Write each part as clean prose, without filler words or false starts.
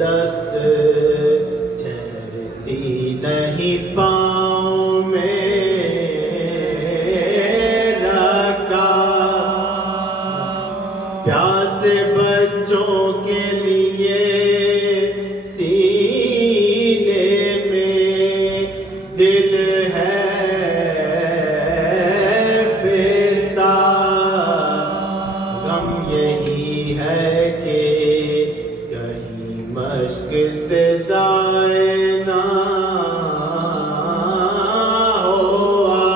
دست ٹھہرتی نہیں پاؤں میرا کا پیاسے بچوں کے لیے سینے میں دل ہے بیدار غم یہی ہے کہ مشق سے ضائع نہ ہوا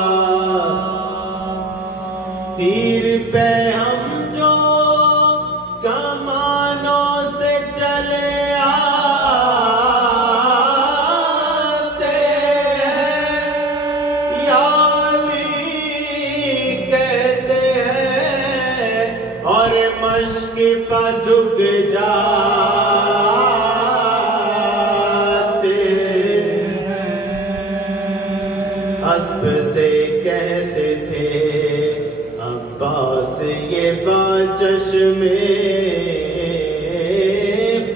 تیر پہ ہم جو کمانوں سے چلے آتے ہیں یا علی کہتے ہیں اور مشق پہ جھک جا اسب سے کہتے تھے عباس یہ با چشمے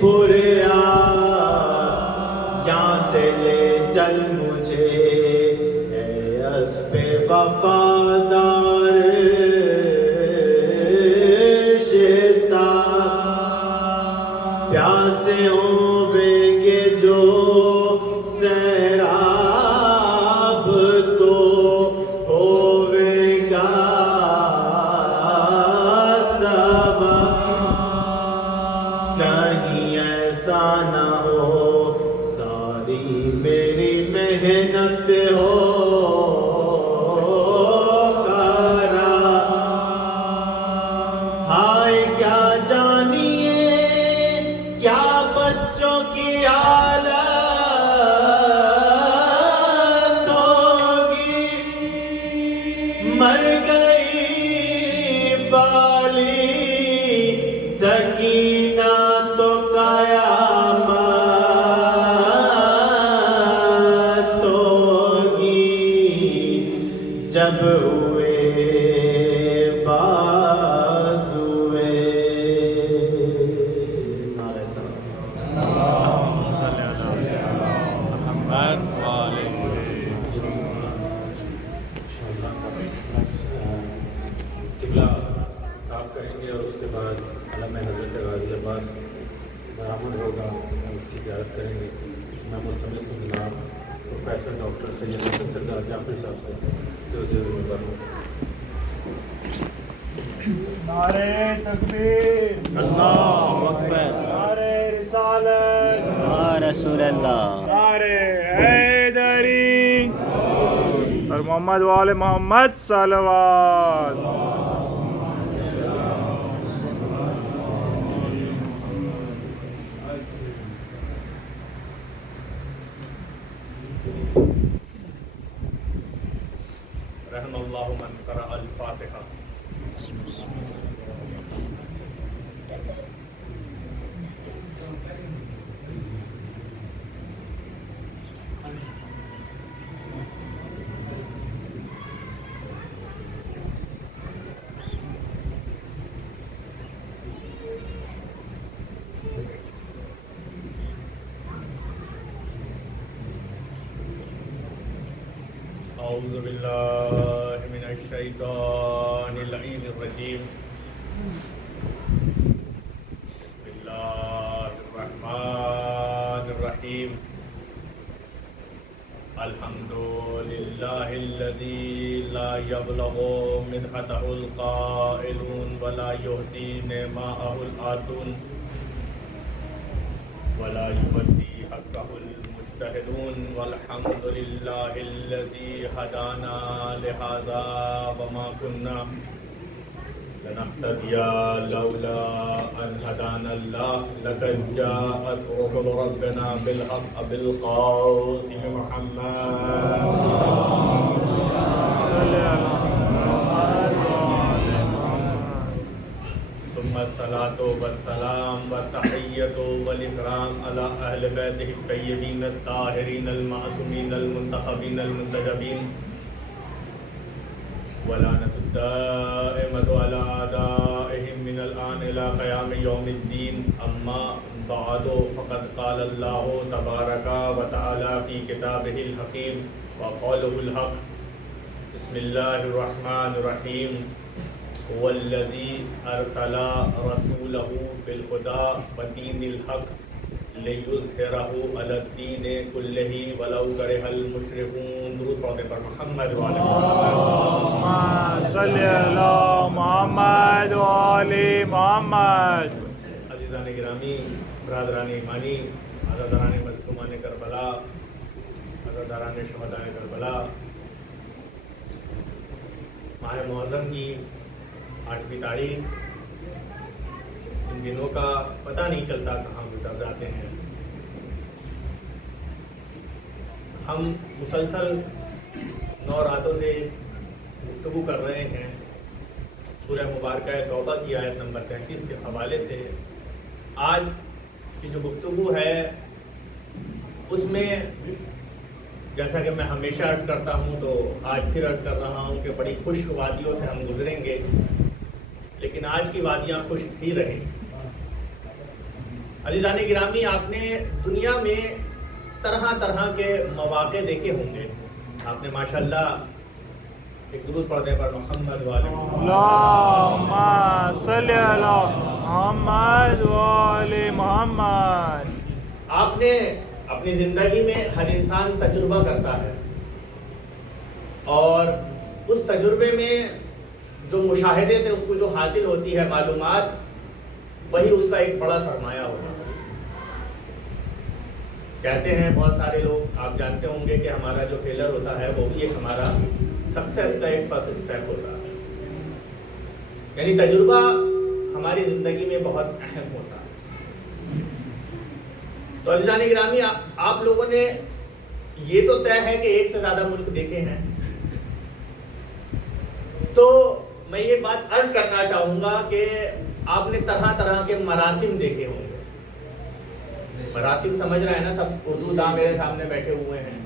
پوریا یہاں سے لے چل مجھے اے اسب وفادار شتا پیاسے ہوئیں گے جو سیراب تو ہوئے گا سبق کہیں ایسا نہ ہو ساری میری محنت ہو خراب ہائے کیا جانیے کیا بچوں کی حالت ہوگی مر گئی بالی سکینہ تو قیامت ہوگی جب ہوئے بازوئے نعرہ سلام قبلہ خطاب کریں گے اور اس کے بعد علامہ حضرت غازی عباس برآمد ہوگا اس کی زیارت کریں گے. میں ملتمس ہوں جناب پروفیسر ڈاکٹر سید حسن سردار جعفری صاحب سے کہ اسے ضرور کروں. نعرہ تکبیر، اللہ اکبر، نعرہ رسالت، یا رسول اللہ، نعرہ حیدری اور محمد وآل محمد صلوات. رحم اللہ من قرأ الفاتحہ. اعوذ باللہ من الشیطان اللعین الرجیم. بسم اللہ الرحمن الرحیم. الحمد للہ الذی لا یبلغ مدحتہ القائلون ولا یحصی نعماءہ العاتون ولا یبدی حقہ المجتہدون والحمد للہ الذی ہدانا لہذا وما کننا لنهتدی لولا ان هدانا اللہ. لقد جاءت رسل ربنا بالحق بالقاسم محمد صلی اللہ ثم الصلاة والسلام والتحية والإكرام على أهل بيته الطيبين الطاهرين المعصومين المنتخبين المنتجبين ولعنة الدائمة على أعدائهم من الآن إلى قيام يوم الدين أما بعد فقد قال الله تبارك وتعالى في كتابه الحكيم وقوله الحق بسم الله الرحمن الرحيم هو الذي أرسل رسوله بالهدى ودين الحق ليظهره على الدين كله ولو كره المشركون. درود پڑھتے پر محمد وعلى اللهم صل على محمد وآل محمد. عزیزان گرامی، برادران ایمانی، عزاداران مظلومان کربلا، عزاداران شہدائے کربلا، ماہ محرم کی 8ویں تاریخ، ان دنوں کا پتہ نہیں چلتا کہاں گزر جاتے ہیں. ہم مسلسل 9 راتوں سے گفتگو کر رہے ہیں سورہ مبارکہ توبہ کی آیت نمبر 33 کے حوالے سے. آج کی جو گفتگو ہے اس میں جیسا کہ میں ہمیشہ عرض کرتا ہوں تو آج پھر عرض کر رہا ہوں کہ بڑی خشک وادیوں سے ہم گزریں گے، لیکن آج کی وادیاں خشک ہی رہیں. عزیزان گرامی، آپ نے دنیا میں طرح طرح کے مواقع دیکھے ہوں گے. آپ نے ماشاءاللہ ایک درود پڑھنے پر محمد وعلى اللهم صل على محمد وآل محمد. آپ نے اپنی زندگی میں ہر انسان تجربہ کرتا ہے اور اس تجربے میں جو مشاہدے سے اس کو جو حاصل ہوتی ہے معلومات، وہی اس کا ایک بڑا سرمایہ ہوتا ہے. کہتے ہیں بہت سارے لوگ، آپ جانتے ہوں گے کہ ہمارا جو فیلر ہوتا ہے وہ بھی ایک ہمارا سکسیس کا ایک فرسٹ اسٹیپ ہوتا ہے. یعنی تجربہ ہماری زندگی میں بہت اہم ہوتا ہے. تو عزیزان گرامی، آپ لوگوں نے یہ تو طے ہے کہ ایک سے زیادہ ملک دیکھے ہیں. تو میں یہ بات عرض کرنا چاہوں گا کہ آپ نے طرح طرح کے مراسم دیکھے ہوں گے. مراسم سمجھ رہے ہیں نا، سب اردو داں میرے سامنے بیٹھے ہوئے ہیں.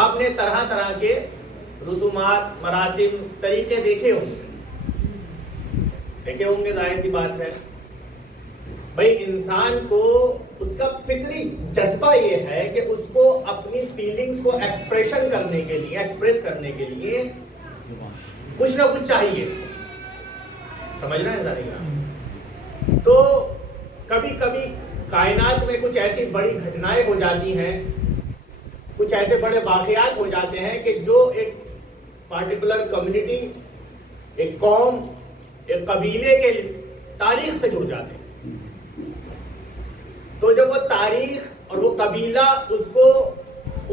آپ نے طرح طرح کے رسومات، مراسم، طریقے دیکھے ہوں گے. ظاہر سی بات ہے بھائی، انسان کو اس کا فطری جذبہ یہ ہے کہ اس کو اپنی فیلنگز کو ایکسپریس کرنے کے لیے کچھ نہ کچھ چاہیے. سمجھ رہے ہیں ظاہر. تو کبھی کبھی کائنات میں کچھ ایسی بڑی گھٹنائیں ہو جاتی ہیں، کچھ ایسے بڑے واقعات ہو جاتے ہیں کہ جو ایک پارٹیکولر کمیونٹی، ایک قوم، ایک قبیلے کے تاریخ سے جڑ جاتے ہیں. تو جب وہ تاریخ اور وہ قبیلہ اس کو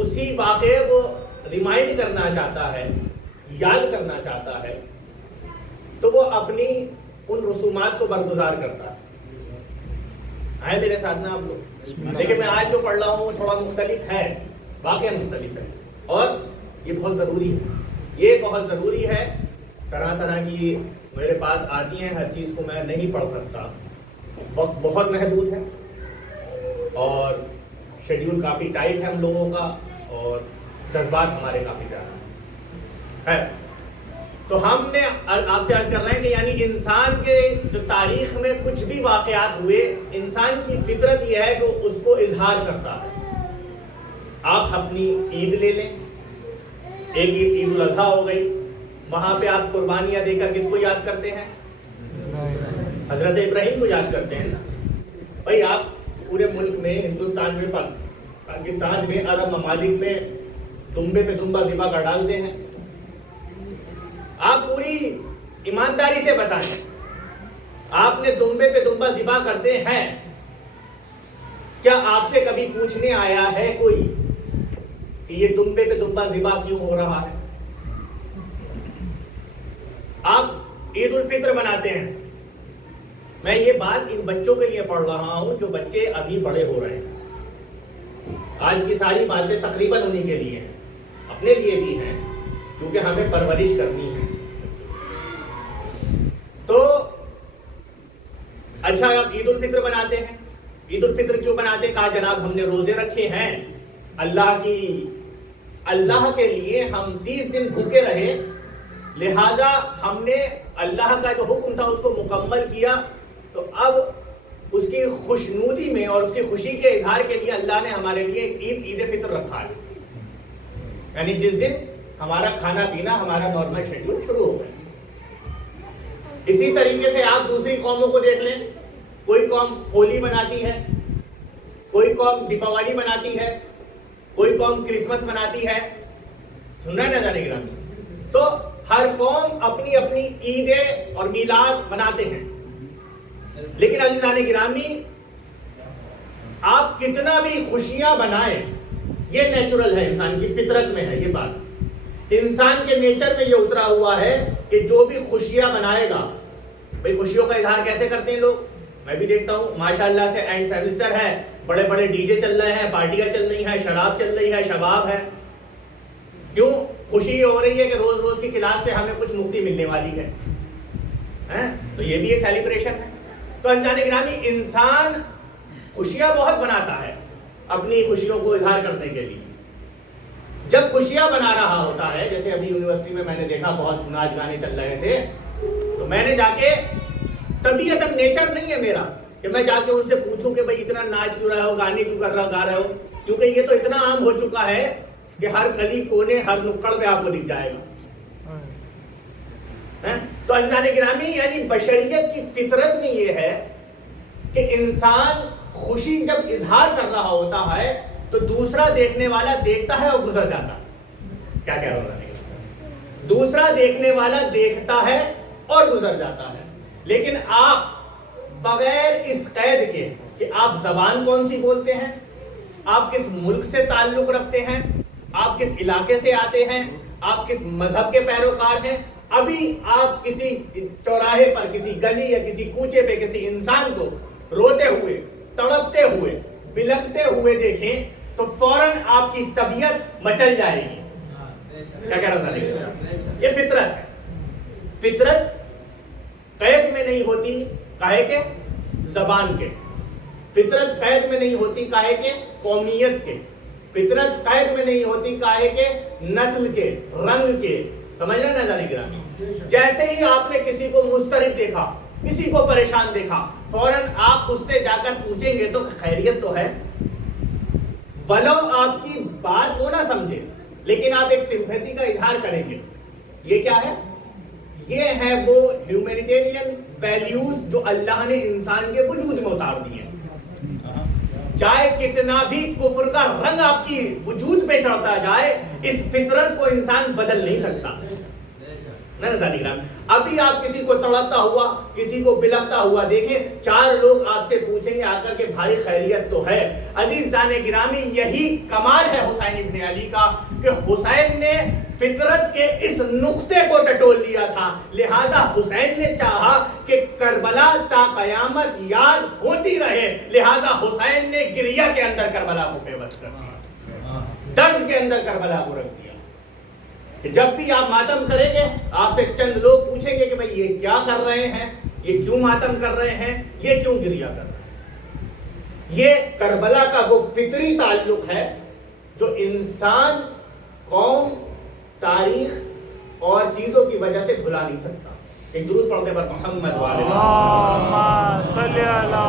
اسی واقعے کو ریمائنڈ کرنا چاہتا ہے، یاد کرنا چاہتا ہے، تو وہ اپنی ان رسومات کو برگزار کرتا ہے. آئے میرے ساتھ نا آپ لوگ. لیکن میں آج جو پڑھ رہا ہوں وہ تھوڑا مختلف ہے، واقعہ مختلف ہے، اور یہ بہت ضروری ہے. یہ بہت ضروری ہے. طرح طرح کی میرے پاس آتی ہیں، ہر چیز کو میں نہیں پڑھ سکتا، وقت بہت محدود ہے اور شیڈیول کافی ٹائٹ ہے ہم لوگوں کا، اور جذبات ہمارے کافی زیادہ ہے. تو ہم نے آپ سے عرض کر رہے ہیں کہ یعنی انسان کے جو تاریخ میں کچھ بھی واقعات ہوئے، انسان کی فطرت یہ ہے کہ اس کو اظہار کرتا ہے. آپ اپنی عید لے لیں، ایک عید الاضحیٰ ہو گئی، وہاں پہ آپ قربانیاں دے کر کس کو یاد کرتے ہیں؟ حضرت ابراہیم کو یاد کرتے ہیں نا. بھائی آپ پورے ملک میں، ہندوستان میں، پاکستان میں، عرب ممالک میں دمبے پہ دمبا ذبح کر ڈالتے ہیں. آپ پوری ایمانداری سے بتائیں، آپ نے دمبے پہ دمبا ذبح کرتے ہیں، کیا آپ سے کبھی پوچھنے آیا ہے کوئی کہ یہ دمبے پہ دمبا ذبح کیوں ہو رہا ہے؟ آپ عید الفطر مناتے ہیں. میں یہ بات ان بچوں کے لیے پڑھ رہا ہوں جو بچے ابھی بڑے ہو رہے ہیں. آج کی ساری باتیں تقریباً انہی کے لیے ہیں، اپنے لیے بھی ہیں، کیونکہ ہمیں پرورش کرنی ہے. تو اچھا، آپ عید الفطر مناتے ہیں. عید الفطر کیوں مناتے ہیں؟ کہا جناب ہم نے روزے رکھے ہیں اللہ کے لیے، ہم 30 دن بھوکے رہے لہذا ہم نے اللہ کا جو حکم تھا اس کو مکمل کیا، تو اب اس کی خوشنودی میں اور اس کی خوشی کے اظہار کے لیے اللہ نے ہمارے لیے ایک عید فطر رکھا ہے، یعنی جس دن ہمارا کھانا پینا ہمارا نارمل شیڈول شروع ہو گیا۔ اسی طریقے سے آپ دوسری قوموں کو دیکھ لیں، کوئی قوم ہولی مناتی ہے، کوئی قوم دیپاولی مناتی ہے، کوئی قوم کرسمس مناتی ہے، سننا ہے نا جانے گرامی؟ تو ہر قوم اپنی اپنی عیدیں اور میلاد مناتے ہیں، لیکن عزیزان گرامی آپ کتنا بھی خوشیاں بنائیں، یہ نیچرل ہے، انسان کی فطرت میں ہے یہ بات، انسان کے نیچر میں یہ اترا ہوا ہے کہ جو بھی خوشیاں منائے گا، بھئی خوشیوں کا اظہار کیسے کرتے ہیں لوگ؟ میں بھی دیکھتا ہوں ماشاءاللہ سے اینڈ سیمسٹر ہے، بڑے بڑے ڈی جے چل رہے ہیں، پارٹیاں چل رہی ہیں، شراب چل رہی ہے، شباب ہے، کیوں؟ خوشی یہ ہو رہی ہے کہ روز روز کی کلاس سے ہمیں کچھ مکتی ملنے والی ہے، تو یہ بھی ایک سیلیبریشن ہے۔ تو عزیزان گرامی انسان خوشیاں بہت بناتا ہے اپنی خوشیوں کو اظہار کرنے کے لیے، جب خوشیاں بنا رہا ہوتا ہے، جیسے ابھی یونیورسٹی میں میں نے دیکھا بہت ناچ گانے چل رہے تھے، تو میں نے جا کے، طبیعت نیچر نہیں ہے میرا کہ میں جا کے ان سے پوچھوں کہ بھئی اتنا ناچ کیوں رہے ہو، گانے کیوں کر رہا گا رہے ہو، کیونکہ یہ تو اتنا عام ہو چکا ہے کہ ہر گلی کونے ہر نکڑ میں آپ کو دکھ جائے گا۔ تو عزیزان گرامی یعنی بشریت کی فطرت میں یہ ہے کہ انسان خوشی جب اظہار کر رہا ہوتا ہے تو دوسرا دیکھنے والا دیکھتا ہے اور گزر جاتا ہے۔ کیا کہہ رہا ہوں؟ دوسرا دیکھنے والا دیکھتا ہے اور گزر جاتا ہے، لیکن آپ بغیر اس قید کے کہ آپ زبان کون سی بولتے ہیں، آپ کس ملک سے تعلق رکھتے ہیں، آپ کس علاقے سے آتے ہیں، آپ کس مذہب کے پیروکار ہیں، ابھی آپ کسی چوراہے پر، کسی گلی یا کسی کوچے پہ کسی انسان کو روتے ہوئے، تڑپتے ہوئے، بلکتے ہوئے دیکھیں تو فوراً آپ کی طبیعت مچل جائے گی۔ کیا کہہ رہا تھا؟ یہ فطرت ہے۔ فطرت قید میں نہیں ہوتی کاہے کے زبان کے، فطرت قید میں نہیں ہوتی کاہے کے قومیت کے، فطرت قید میں نہیں ہوتی کاہے کے نسل کے، رنگ کے، سمجھ رہے نہ جانے گرامی؟ جیسے ہی آپ نے کسی کو مضطرب دیکھا، کسی کو پریشان دیکھا، فوراً آپ اس سے جا کر پوچھیں گے تو خیریت تو ہے، ولو آپ کی بات وہ نہ سمجھے لیکن آپ ایک سمپیتھی کا اظہار کریں گے۔ یہ کیا ہے؟ یہ ہے وہ ہیومینیٹیرین ویلیوز جو اللہ نے انسان کے وجود میں اتار دی ہیں۔ چاہے کتنا بھی کفر کا رنگ آپ کی وجود پہ چڑھتا جائے، اس فطرت کو انسان بدل نہیں سکتا۔ ابھی آپ کسی کو تڑپتا ہوا، کسی کو بلکتا ہوا دیکھیں، چار لوگ آپ سے پوچھیں گے آ کر کے بھائی خیریت تو ہے۔ عزیزان گرامی یہی کمال ہے حسین ابن علی کا کہ حسین نے فطرت کے اس نقطے کو ٹٹول لیا تھا، لہذا حسین نے چاہا کہ کربلا تا قیامت یاد ہوتی رہے، لہذا حسین نے گریہ کے اندر کربلا کو پیوست کر دیا، درد کے اندر کربلا کو رکھ دیا۔ جب بھی آپ ماتم کریں گے آپ سے چند لوگ پوچھیں گے کہ بھئی یہ کیا کر رہے ہیں، یہ کیوں ماتم کر رہے ہیں، یہ کیوں گریہ کر رہے ہیں۔ یہ کربلا کا وہ فطری تعلق ہے جو انسان، قوم، تاریخ اور چیزوں کی وجہ سے بھلا نہیں سکتا۔ ایک درود پڑھتے پر محمد والے اللہم صلی علی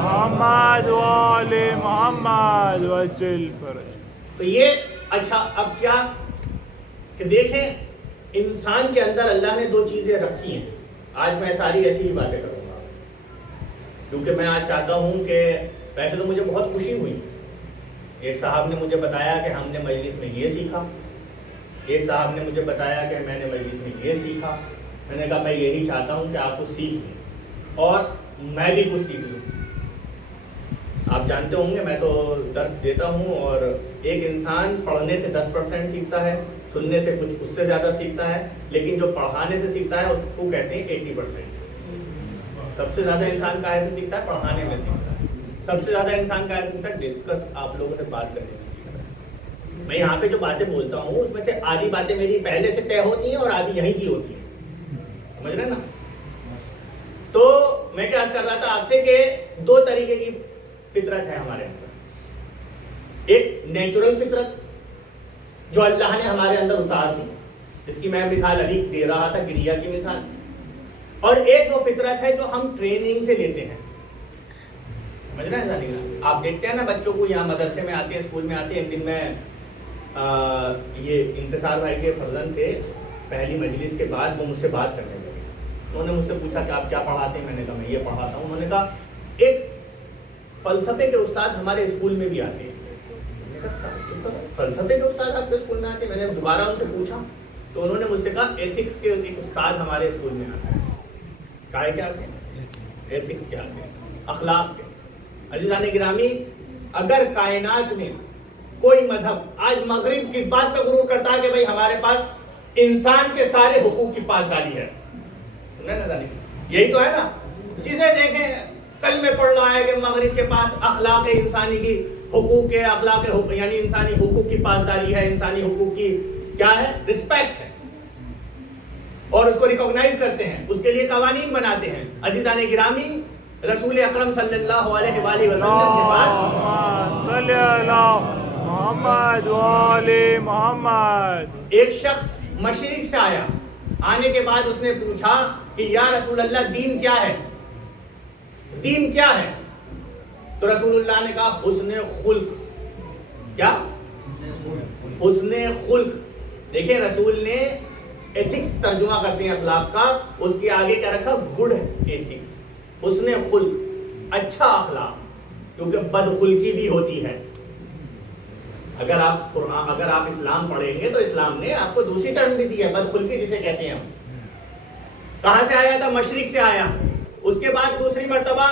محمد والے محمد وجل فرج۔ تو یہ اچھا اب کیا کہ دیکھیں انسان کے اندر اللہ نے دو چیزیں رکھی ہیں۔ آج میں ساری ایسی ہی باتیں کروں گا کیونکہ میں آج چاہتا ہوں کہ ویسے تو مجھے بہت خوشی ہوئی، ایک صاحب نے مجھے بتایا کہ ہم نے مجلس میں یہ سیکھا، ایک صاحب نے مجھے بتایا کہ میں نے مجلس میں یہ سیکھا۔ میں نے کہا میں یہی چاہتا ہوں کہ آپ کچھ سیکھ لیں اور میں بھی کچھ سیکھ لوں۔ آپ جانتے ہوں گے میں تو درس دیتا ہوں اور ایک انسان پڑھنے سے 10% سیکھتا ہے، سننے سے کچھ اس سے زیادہ سیکھتا ہے، لیکن جو پڑھانے سے سیکھتا ہے اس کو کہتے ہیں 80%۔ سب سے زیادہ انسان کہاں سے سیکھتا ہے؟ پڑھانے میں سیکھتا ہے۔ سب سے زیادہ انسان کہاں سے سیکھتا ہے؟ ڈسکس، آپ لوگوں سے بات کرنے میں سیکھتا ہے۔ میں یہاں پہ جو باتیں بولتا ہوں اس میں سے آدھی باتیں میری پہلے سے طے ہوتی ہیں اور آدھی یہیں کی ہوتی ہیں، سمجھ رہے نا؟ تو میں کیا عرض کر رہا تھا آپ سے کہ دو طریقے کی فطرت ہے ہمارے اندر، ایک نیچرل فطرت جو اللہ نے ہمارے اندر اتار دی، جس کی میں مثال ابھی دے رہا تھا، گریا کی مثال. اور ایک وہ فطرت ہے جو ہم ٹریننگ سے لیتے ہیں. سمجھ رہے ہیں؟ آپ دیکھتے ہیں نا بچوں کو یہاں مدرسے میں آتے ہیں، اسکول میں آتے ہیں. ایک دن میں یہ انتصار بھائی کے فرزند تھے، پہلی مجلس کے بعد وہ مجھ سے بات کرنے لگے. انہوں نے مجھ سے پوچھا کہ آپ کیا پڑھاتے ہیں؟ میں نے کہا میں یہ پڑھاتا ہوں. انہوں نے کہا ایک فلسفے کے استاد ہمارے اسکول میں بھی آتے ہیں. فلسفے کے استاد آپ کے اسکول میں آتے ہیں؟ میں نے دوبارہ ان سے پوچھا تو انہوں نے مجھ سے کہا ایتھکس کے ایک استاد ہمارے اسکول میں آتے ہیں. کہا کیا آتے ہیں؟ ایتھکس کے آتے ہیں، اخلاق کے. عزیزان گرامی، اگر کائنات میں کوئی مذہب، آج مغرب کس بات پہ غرور کرتا ہے کہ بھائی ہمارے پاس انسان کے سارے حقوق کی پاسداری ہے. سنیں نا، یہی تو ہے نا. چیزیں دیکھیں، کل میں پڑھ رہا ہے کہ مغرب کے پاس اخلاق انسانی کی حقوق ہے، اخلاق یعنی انسانی حقوق کی پاسداری ہے، انسانی حقوق کی کیا ہے؟ رسپیکٹ ہے، اور اس کو ریکوگنائز کرتے ہیں، اس کے لیے قوانین بناتے ہیں. عزیزان گرامی، رسول اکرم صلی اللہ علیہ وآلہ وسلم کے پاس صلی اللہ محمد وآل محمد. ایک شخص مشرق سے آیا. آنے کے بعد اس نے پوچھا کہ یا رسول اللہ دین کیا ہے؟ دین کیا ہے؟ تو رسول اللہ نے کہا حسن خلق. کیا؟ حسن خلق. دیکھیں رسول نے ایتھکس ترجمہ کرتے ہیں اخلاق کا، اس کے آگے کیا رکھا؟ گڈ ایتھکس، حسن خلق، اچھا اخلاق. کیونکہ بدخلقی بھی ہوتی ہے. اگر آپ اسلام پڑھیں گے تو اسلام نے آپ کو دوسری ٹرم بھی دی ہے، بدخلقی جسے کہتے ہیں ہم. کہاں سے آیا تھا؟ مشرق سے آیا. اس کے بعد دوسری مرتبہ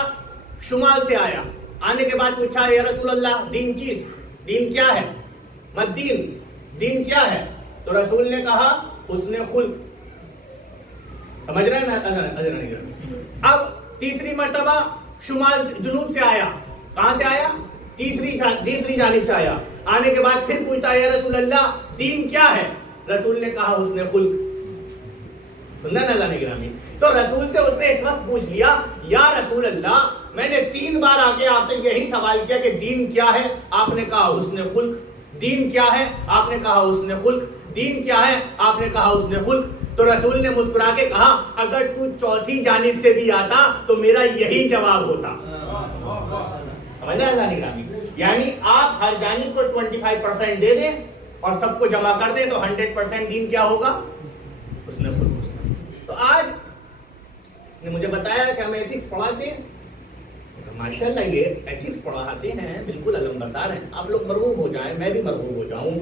شمال سے آیا. آنے کے بعد پوچھا یا رسول اللہ دین چیز، دین کیا ہے؟ مت دین کیا ہے؟ تو رسول نے کہا حسن خلق. سمجھ رہے ہیں؟ اب تیسری مرتبہ جنوب سے آیا. کہاں سے آیا؟ تیسری جانب سے آیا. آنے کے بعد پھر پوچھتا ہے یا رسول اللہ دین کیا ہے؟ رسول نے کہا حسن خلق. سننا نہ جانے گرامی. تو رسول سے اس نے اس وقت پوچھ لیا یا رسول اللہ میں نے 3 بار آ کے آپ سے یہی سوال کیا کہ دین کیا ہے؟ آپ نے کہا حسن خلق. دین کیا ہے؟ آپ نے کہا حسن خلق. دین کیا ہے؟ آپ نے کہا حسن خلق. تو رسول نے مسکرا کے کہا اگر تو چوتھی جانب سے بھی آتا تو میرا یہی جواب ہوتا. سمجھنا ہے جانے گرامی؟ یعنی آپ ہر جانب کو 25% دے دیں اور سب کو جمع کر دیں تو 100% دین کیا ہوگا؟ حسن خلق. تو آج نے مجھے بتایا کہ ہم ایتھکس پڑھاتے ہیں. ماشاءاللہ یہ ایتھکس پڑھاتے ہیں، بالکل علمبردار ہیں. آپ لوگ مرغوب ہو جائیں، میں بھی مرغوب ہو جاؤں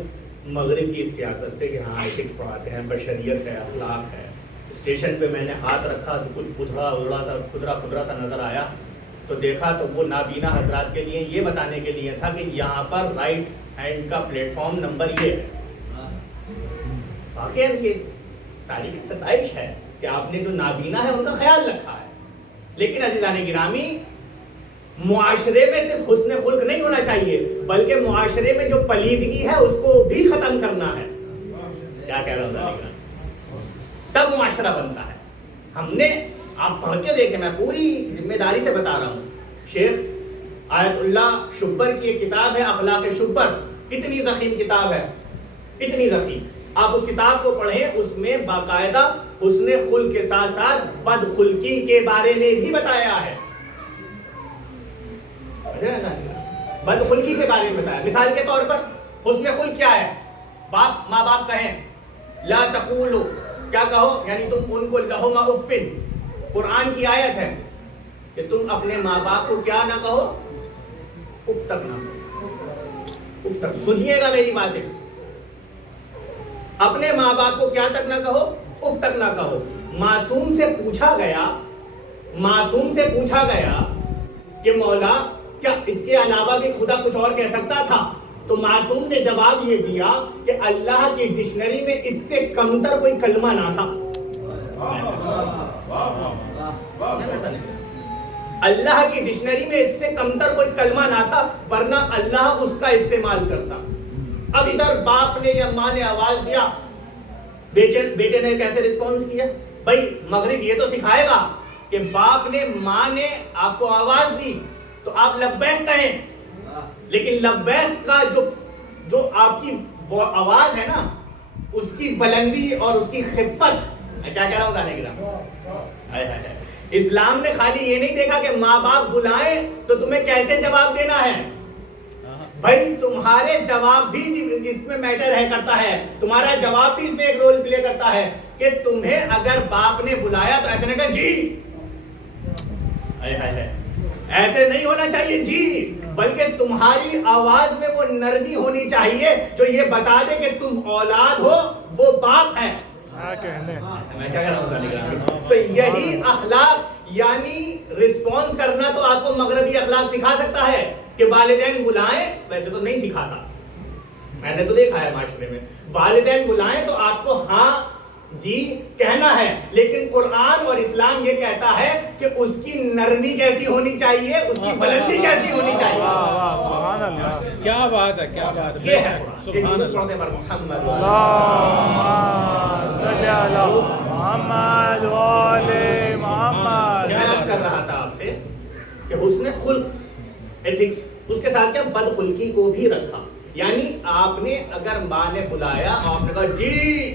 مغرب کی اس سیاست سے کہ ہاں ایتھکس پڑھاتے ہیں، بشریت ہے، اخلاق ہے. اسٹیشن پہ میں نے ہاتھ رکھا تو کچھ خدرا سا نظر آیا تو دیکھا تو وہ نابینا حضرات کے لیے یہ بتانے کے لیے تھا کہ یہاں پر رائٹ ہینڈ کا پلیٹ فارم نمبر یہ ہے. واقعی یہ تاریخ ستائش ہے کہ آپ نے جو نابینا ہے ان کا خیال رکھا ہے. لیکن عزیزان گرامی، معاشرے میں صرف حسن خلق نہیں ہونا چاہیے بلکہ معاشرے میں جو پلیدگی ہے اس کو بھی ختم کرنا ہے. کیا کہہ رہا ہوں؟ تب معاشرہ بنتا ہے. ہم نے آپ پڑھ کے دیکھیں، میں پوری ذمہ داری سے بتا رہا ہوں. شیخ آیت اللہ شبر کی ایک کتاب ہے اخلاق شبر، اتنی ضخیم کتاب ہے، اتنی ضخیم. آپ اس کتاب کو پڑھیں، اس میں باقاعدہ حسن خلق کے ساتھ ساتھ بدخلقی کے بارے میں بھی بتایا ہے. بدخلقی کے بارے میں بتایا. مثال کے طور پر حسن خلق کیا ہے؟ ماں باپ کہیں لا تقولوا، کیا کہو؟ یعنی تم ان کو لہما اف. قرآن کی آیت ہے کہ تم اپنے ماں باپ کو کیا نہ کہو؟ اف تک نہ کہو. اف تک. سنیے گا میری باتیں. اپنے ماں باپ کو کیا تک نہ کہو؟ اف تک نہ کہو. معصوم سے پوچھا گیا کہ مولا کیا اس کے علاوہ بھی خدا کچھ اور کہہ سکتا تھا؟ تو معصوم نے جواب یہ دیا کہ اللہ کی ڈکشنری میں اس سے کمتر کوئی کلمہ نہ تھا. اللہ کی ڈکشنری میں اس سے کمتر کوئی کلمہ نہ تھا ورنہ اللہ اس کا استعمال کرتا. اب ادھر باپ نے یا ماں نے آواز دیا، بیٹے نے کیسے رسپانس کیا؟ بھائی مغرب یہ تو سکھائے گا کہ باپ نے ماں نے آپ کو آواز دی تو آپ لبیک کہیں، لیکن لبیک کا جو آپ کی وہ آواز ہے نا اس کی بلندی اور اس کی خفت. میں کیا کہہ رہا ہوں ذانے گرامی؟ اسلام نے خالی یہ نہیں دیکھا کہ ماں باپ بلائیں تو تمہیں کیسے جواب دینا ہے. بھائی تمہارے جواب بھی اس میں میٹر ہے کرتا ہے, تمہارا جواب بھی اس میں ایک رول پلے کرتا ہے کہ تمہیں اگر باپ نے بلایا تو ایسے نہیں کہا جی, ایسے نہیں ہونا چاہیے جی, بلکہ تمہاری آواز میں وہ نرمی ہونی چاہیے جو یہ بتا دے کہ تم اولاد ہو, وہ باپ ہے. میں کیا کہہ رہا ہوں؟ تو یہی اخلاق یعنی رسپانس کرنا تو آپ کو مغربی اخلاق سکھا سکتا ہے کہ والدین بلائیں, ویسے تو نہیں سکھاتا, میں نے تو دیکھا ہے معاشرے میں, والدین بلائیں تو آپ کو ہاں جی کہنا ہے, لیکن قرآن اور اسلام یہ کہتا ہے کہ اس کی نرمی کیسی ہونی چاہیے, اس کی بلندی کیسی ہونی چاہیے. سبحان اللہ, کیا بات ہے, کیا بات ہے, یہ ہے سبحان اللہ. محمد صلی اللہ محمد والے محمد. میں عرض کر رہا تھا آپ سے کہ حسن خلق ایتھکس, اس کے ساتھ کیا بدخلقی کو بھی رکھا. یعنی آپ نے اگر ماں نے بلایا آپ نے کہا جی,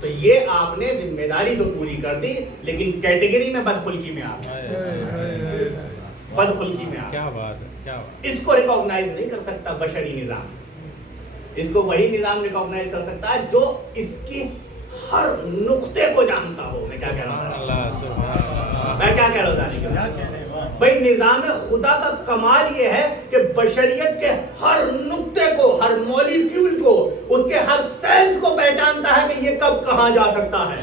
تو یہ آپ نے ذمہ داری تو پوری کر دی, لیکن کیٹیگری میں بدخلقی میں آپ بدخلقی میں آپ کیا بات ہے, کیا بات. اس کو ریکاگنائز نہیں کر سکتا بشری نظام, اس کو وہی نظام ریکاگنائز کر سکتا ہے جو اس کی ہر نقطے کو جانتا ہو. میں کیا کہہ رہا ہوں, میں کیا کہہ رہا ہوں بھائی, نظام خدا کا کمال یہ ہے کہ بشریت کے ہر نقطے کو, ہر مولیکیول کو, اس کے ہر سیلز کو پہچانتا ہے کہ یہ کب کہاں جا سکتا ہے.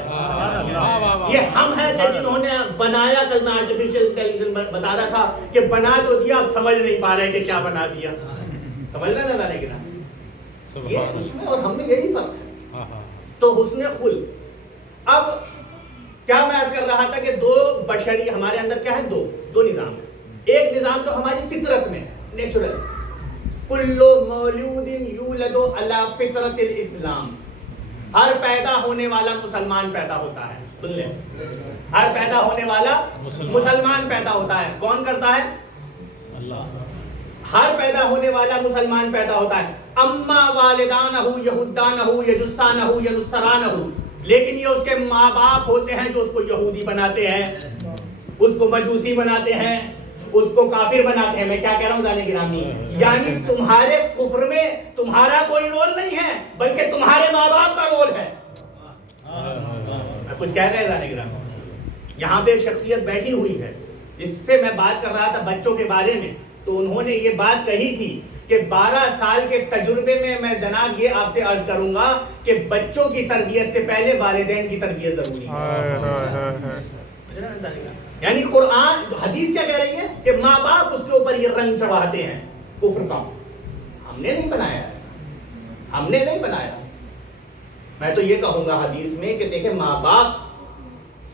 یہ ہم ہیں کہ جنہوں نے بنایا, کل میں آرٹیفیشل انٹیلیجنس بتا رہا تھا کہ بنا تو دیا, آپ سمجھ نہیں پا رہے کہ کیا بنا دیا. سمجھ رہے نہ جانے کی نا, یہ اس میں اور ہم میں یہی فرق ہے. تو حسن خلق, اب کیا میں عرض کر رہا تھا کہ دو بشری ہمارے اندر کیا ہے, دو نظام ہے. ایک نظام جو ہماری فطرت میں نیچرل, کلو مولود یولد علی فطرت الاسلام, ہر پیدا ہونے والا مسلمان پیدا ہوتا ہے. سن لیں, ہر پیدا ہونے والا مسلمان پیدا ہوتا ہے. کون کرتا ہے؟ اللہ. ہر پیدا ہونے والا مسلمان پیدا ہوتا ہے. اما والدانہ یہودانہ یجسانہ ینصرانہ, لیکن یہ اس کے ماں باپ ہوتے ہیں جو اس کو یہودی بناتے ہیں, اس کو مجوسی بناتے ہیں, اس کو کافر بناتے ہیں. میں کیا کہہ رہا ہوں ذانے گرامی, یعنی تمہارے کفر میں تمہارا کوئی رول نہیں ہے, بلکہ تمہارے ماں باپ کا رول ہے. میں کچھ کہہ رہے ذانے گرامی, یہاں پہ ایک شخصیت بیٹھی ہوئی ہے جس سے میں بات کر رہا تھا بچوں کے بارے میں, تو انہوں نے یہ بات کہی تھی کہ 12 سال کے تجربے میں جناب یہ آپ سے عرض کروں گا کہ بچوں کی تربیت سے پہلے والدین کی تربیت ضروری ہے. یعنی قرآن حدیث کیا کہہ رہی ہے کہ ماں باپ اس کے اوپر یہ رنگ چڑھاتے ہیں کفر کا. ہم نے نہیں بنایا ایسا, ہم نے نہیں بنایا. میں تو یہ کہوں گا حدیث میں کہ دیکھیں ماں باپ,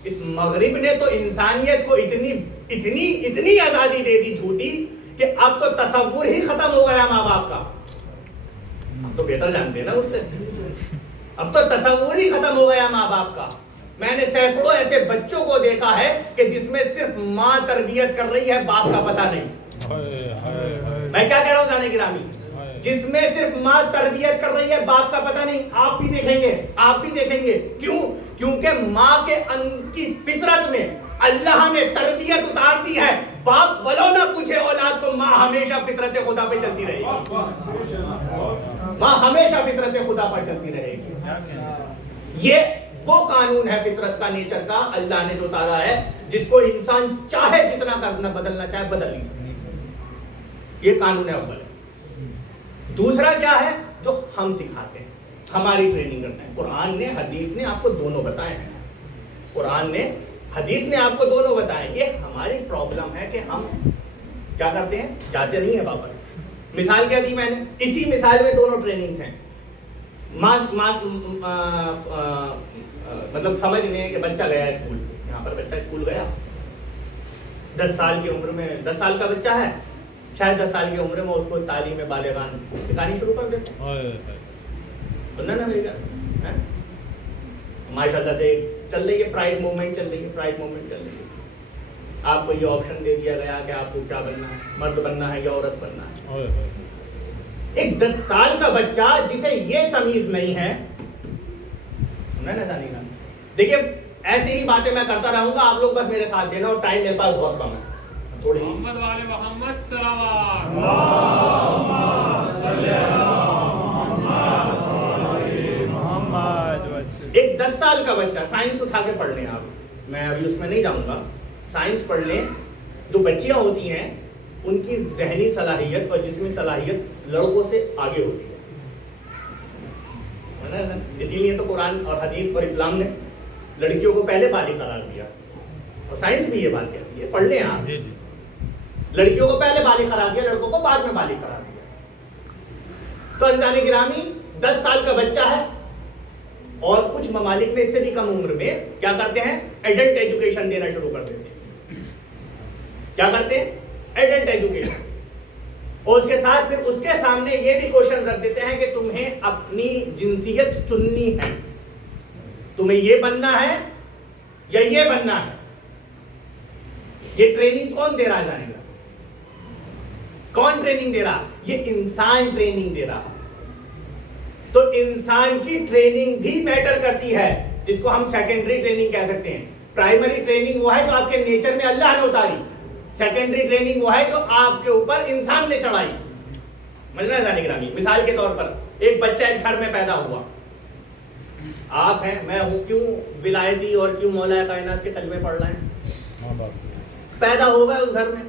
اس مغرب نے تو انسانیت کو اتنی آزادی دے دی جھوٹی کہ اب تو تصور ہی ختم ہو گیا ماں باپ کا. اب تو بہتر جانتے ہیں نا اس سے, اب تو تصور ہی ختم ہو گیا ماں باپ کا. میں نے سینکڑوں ایسے بچوں کو دیکھا ہے کہ جس میں صرف ماں تربیت کر رہی ہے, باپ کا پتہ نہیں. میں کیا کہہ رہا ہوں جانے گرامی, جس میں صرف ماں تربیت کر رہی ہے, باپ کا پتہ نہیں. آپ بھی دیکھیں گے. کیوں؟ کیونکہ ماں کے کی فطرت میں اللہ نے تربیت اتار دی ہے. باپ ولو نہ پوچھے اولاد کو, ماں ہمیشہ فطرت خدا پہ چلتی رہے گی. ماں ہمیشہ فطرت خدا پر چلتی رہے گی. یہ وہ قانون ہے فطرت کا, نیچر کا, اللہ نے جو اتارا ہے, جس کو انسان چاہے جتنا کرنا بدلنا چاہے بدل نہیں سکتے. یہ قانون ہے اول. دوسرا کیا ہے جو ہم سکھاتے ہیں, ہماری ٹریننگ کرتے ہیں. قرآن نے حدیث نے آپ کو دونوں بتائے ہیں, قرآن نے حدیث نے آپ کو دونوں بتائے. یہ ہماری پرابلم ہے کہ ہم کیا کرتے ہیں, جاتے نہیں ہیں واپس. مثال کیا دی میں نے, اسی مثال میں دونوں ٹریننگز ہیں. مطلب سمجھ لیں کہ بچہ گیا اسکول, یہاں پر بچہ اسکول گیا, 10 سال کی عمر میں, 10 سال کا بچہ ہے, شاید 10 سال کی عمر میں اس کو تعلیم بالغان سکھانی شروع کر دیتے ہیں. سننا نا میری گل, ماشاء اللہ سے چل رہی ہے پرائڈ موومنٹ, چل رہی ہے. آپ کو یہ آپشن دے دیا گیا کہ آپ کو کیا بننا ہے, مرد بننا ہے یا عورت بننا ہے. ایک 10 سال کا بچہ جسے یہ تمیز نہیں ہے دیکھیے ایسی ہی باتیں میں کرتا رہوں گا, آپ لوگ بس میرے ساتھ دینا, اور ٹائم میرے پاس بہت کم ہے تھوڑی سی. محمد والے محمد صلوات. ایک 10 سال کا بچہ, سائنس اٹھا کے پڑھ لیں آپ, میں ابھی اس میں نہیں جاؤں گا, سائنس پڑھ لیں. جو بچیاں ہوتی ہیں ان کی ذہنی صلاحیت اور جسمی صلاحیت لڑکوں سے آگے ہوتی ہے نا, اسی لیے تو قرآن اور حدیث اور اسلام نے لڑکیوں کو پہلے بالغ قرار دیا, اور سائنس بھی یہ بات کہتی ہے, پڑھ لیں آپ. لڑکیوں کو پہلے بالغ قرار دیا, لڑکوں کو بعد میں بالغ قرار دیا. تو عزیزان گرامی 10 سال کا بچہ ہے, اور کچھ ممالک میں اس سے بھی کم عمر میں کیا کرتے ہیں, ایڈلٹ ایجوکیشن دینا شروع کر دیتے ہیں. کیا کرتے ہیں, ایڈلٹ ایجوکیشن. اور اس کے ساتھ پھر اس کے سامنے یہ بھی کوشچن رکھ دیتے ہیں کہ تمہیں اپنی جنسیت چننی ہے, تمہیں یہ بننا ہے یا یہ بننا ہے. یہ ٹریننگ کون دے رہا ہے جانے گا, کون ٹریننگ دے رہا, یہ انسان ٹریننگ دے رہا. تو انسان کی ٹریننگ بھی میٹر کرتی ہے, اس کو ہم سیکنڈری ٹریننگ کہہ سکتے ہیں. پرائمری ٹریننگ وہ ہے جو آپ کے نیچر میں اللہ نے اتاری, سیکنڈری ٹریننگ وہ ہے جو آپ کے اوپر انسان نے چڑھائی. مجھے جانے گرامی, مثال کے طور پر ایک بچہ ایک گھر میں پیدا ہوا, آپ ہیں, میں ہوں, کیوں ولایتی اور کیوں مولا کائنات کے کلمے پڑھ رہے ہیں؟ پیدا ہو گئے اس گھر میں.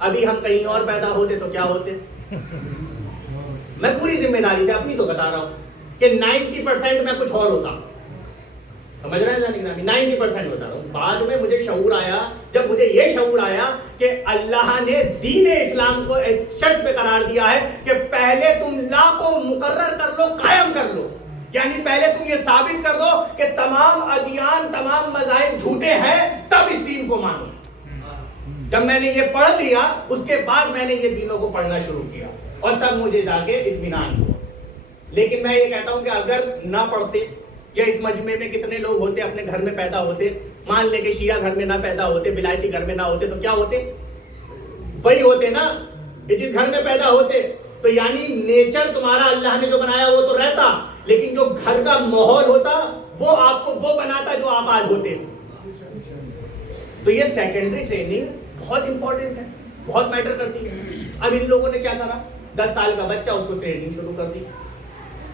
ابھی ہم کہیں اور پیدا ہوتے تو کیا ہوتے. میں پوری ذمہ داری سے اپنی تو بتا رہا ہوں کہ 90% میں کچھ اور ہوتا. سمجھ رہے ہیں جانے گرامی, 90% بتا رہا ہوں. بعد میں مجھے شعور آیا, جب مجھے یہ شعور آیا کہ اللہ نے دین اسلام کو اس شرط پہ قرار دیا ہے کہ پہلے تم لا کو مقرر کر لو, قائم کر لو. یعنی پہلے تم یہ ثابت کر دو کہ تمام ادیان, تمام مذاہب جھوٹے ہیں, تب اس دین کو مانو. جب میں نے یہ پڑھ لیا, اس کے بعد میں نے یہ دینوں کو پڑھنا شروع کیا, اور تب مجھے جا کے اطمینان ہوا. لیکن میں یہ کہتا ہوں کہ اگر نہ پڑھتے, یا اس مجمع میں کتنے لوگ ہوتے اپنے گھر میں پیدا ہوتے, مان لے کہ شیعہ گھر میں نہ پیدا ہوتے, ولایتی گھر میں نہ ہوتے, تو کیا ہوتے, وہی ہوتے نا کہ جس گھر میں پیدا ہوتے. تو یعنی نیچر تمہارا اللہ نے جو بنایا وہ تو رہتا, لیکن جو گھر کا ماحول ہوتا وہ آپ کو وہ بناتا جو آپ آج ہوتے. تو یہ سیکنڈری ٹریننگ بہت امپورٹنٹ ہے, بہت میٹر کرتی ہے. اب ان لوگوں نے کیا کرا, 10 سال کا بچہ, اس کو ٹریننگ شروع کر دی,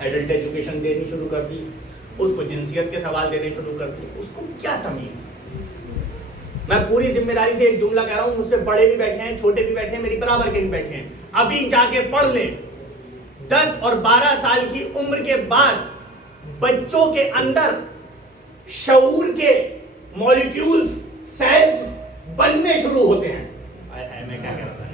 ایڈلٹ ایجوکیشن دینی شروع کر دی, اس کو جنسیت کے سوال دینے شروع کر دی. اس کو کیا تمیز. میں پوری ذمہ داری سے ایک جملہ کہہ رہا ہوں, مجھ سے بڑے بھی بیٹھے ہیں, چھوٹے بھی بیٹھے ہیں, میری برابر کے بھی بیٹھے ہیں. ابھی جا کے پڑھ لیں. 10 اور 12 سال کی عمر کے بعد بچوں کے اندر شعور کے مالیکیولز, سیلز بننے شروع ہوتے ہیں. میں کیا کہہ رہا تھا,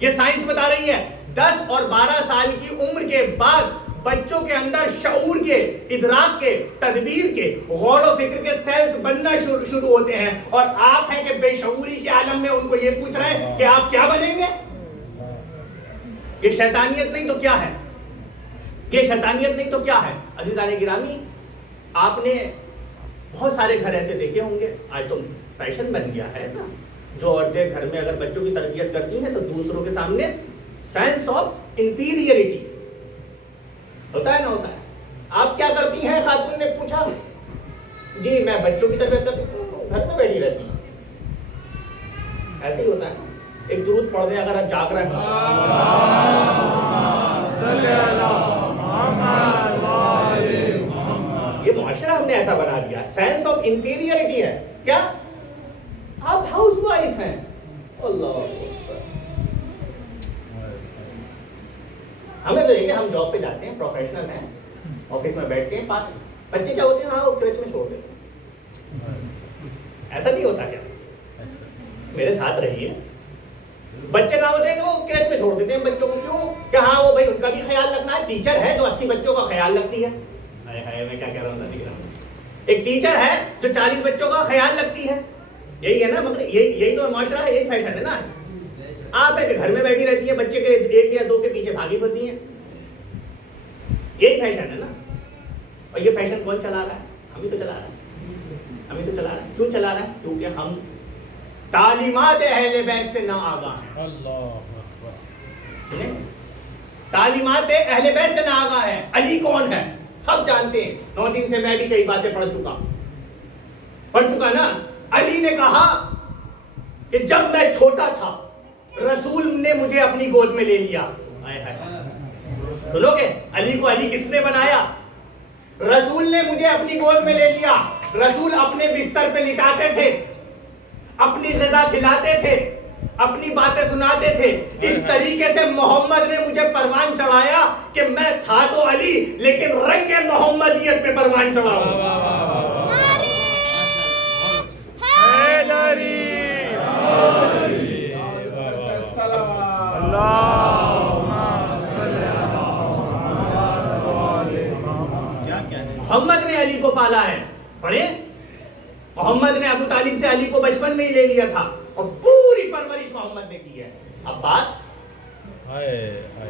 یہ سائنس بتا رہی ہے. 10 اور 12 سال کی عمر کے بعد بچوں کے اندر شعور کے, ادراک کے, تدبیر کے, غور و فکر کے سیلز بننا شروع ہوتے ہیں. اور آپ ہیں کہ بے شعوری کے عالم میں ان کو یہ پوچھ رہے ہیں کہ آپ کیا بنیں گے. یہ شیطانیت نہیں تو کیا ہے, یہ شیطانیت نہیں تو کیا ہے. عزیزان گرامی, آپ نے بہت سارے گھر ایسے دیکھے ہوں گے, آج تو فیشن بن گیا ہے ایسا, جو عورتیں گھر میں اگر بچوں کی تربیت کرتی ہیں تو دوسروں کے سامنے سینس آف انفیریئرٹی ہوتا ہے نا, ہوتا ہے. آپ کیا کرتی ہیں, خاتون نے پوچھا, جی میں بچوں کی تربیت کرتی ہوں, گھر میں بیٹھی رہتی ہوں. ایسے ہی ہوتا ہے. ایک درود پڑھ دیں اگر آپ جاگ رہے ہیں. یہ معاشرہ ہم نے ایسا بنا دیا, سینس آف انفیریئرٹی ہے. کیا آپ ہاؤس وائف ہیں, اللہ اکبر. ہمیں تو دیکھیں, ہم جاب پہ جاتے ہیں, پروفیشنل ہیں, آفس میں بیٹھتے ہیں, پاس بچے کیا ہوتے ہیں, ہاں وہ کرچ میں چھوڑ دیتے ہیں. ایسا نہیں ہوتا کیا, میرے ساتھ رہیے. بچے کہاں ہوتے ہیں کہ وہ کرچ میں چھوڑ دیتے ہیں بچوں کو. کیوں کہ ہاں وہ بھائی ان کا بھی خیال رکھنا ہے. ٹیچر ہے جو 80 بچوں کا خیال رکھتی ہے. میں کیا کہہ رہا ہوں, ایک ٹیچر ہے جو 40 بچوں کا خیال رکھتی ہے. یہی ہے نا, مطلب یہی تو معاشرہ ہے, یہی فیشن ہے نا. آپ ہے کہ گھر میں بیٹھی رہتی ہے, بچے کے 1 یا 2 کے پیچھے بھاگی پڑتی ہیں. یہی فیشن ہے نا. اور یہ فیشن کون چلا رہا ہے, ہم ہی تو چلا رہے ہیں, ہم ہی تو چلا رہے ہیں. کیوں چلا رہے ہیں, کیونکہ ہم تعلیمات اہل بیت سے نہ آگاہ ہیں. تعلیمات اہل بیت سے نہ آگاہ ہیں. علی کون ہے, سب جانتے ہیں، 9 دن سے میں بھی کئی باتیں پڑھ چکا نا. علی نے کہا کہ جب میں چھوٹا تھا رسول نے مجھے اپنی گود میں لے لیا. سنو گے علی کو علی کس نے بنایا؟ رسول نے مجھے اپنی گود میں لے لیا. رسول اپنے بستر پہ لٹاتے تھے، اپنی غذا کھلاتے تھے، اپنی باتیں سناتے تھے. اس طریقے سے محمد نے مجھے پروان چڑھایا کہ میں تھا تو علی لیکن رنگ محمدیت پہ پروان چڑھاؤں. محمد نے علی کو پالا ہے. پڑھے محمد نے ابو طالب سے علی کو بچپن میں ہی لے لیا تھا اور پوری پرورش محمد نے کی ہے. عباس